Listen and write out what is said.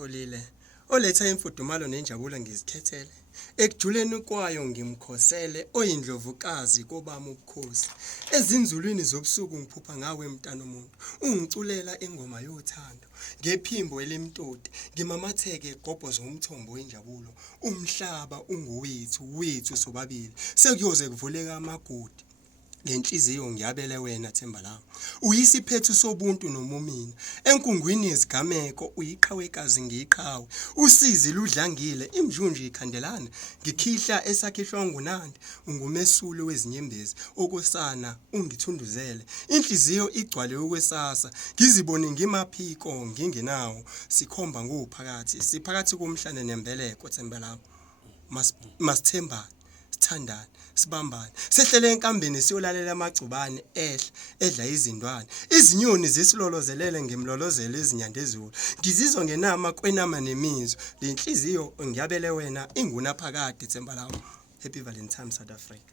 engimtholile oletha imfudumalo nenjabulo ngizikhethele ekujuleni kwayo ngimkhosele oyindlovukazi kobami ubukhosi ezinzulwini zobusuku ngiphupha ngawe mntana umuntu ungiculela ingoma yothando ngephimbo elimtoti ngimamatheke gobho zomthombo wenjabulo umhlaba ungowethu wethu sobabili sekuyoze kuvuleka amagodi ngenhliziyo ngiyabele wena themba lami uyisiphethu sobuntu nomumina enkungwini yezigameko uyiqhawekazi ngiyiqhawe usizi ludlangile imjunju ikhandelana ngikhihla esakhishwa ngunandi ungumesulu wezinyembezi okosana ungithunduzele inhliziyo igcwale ukwesasa ngizibone ngimaphiko ngingenawo sikhomba ngophakathi siphakathi komhlane nembeleko themba lami masithemba sithandane sibambane sehlele enkambeni siyolalela amagcubane edla izindwane izinyoni zisilolozelele ngemlolozelo ezinyandezulu ngizizwa ngenama kwenama nemizwa lenhliziyo ngiyabele wena inguna phakade themba lami happy valentine South Africa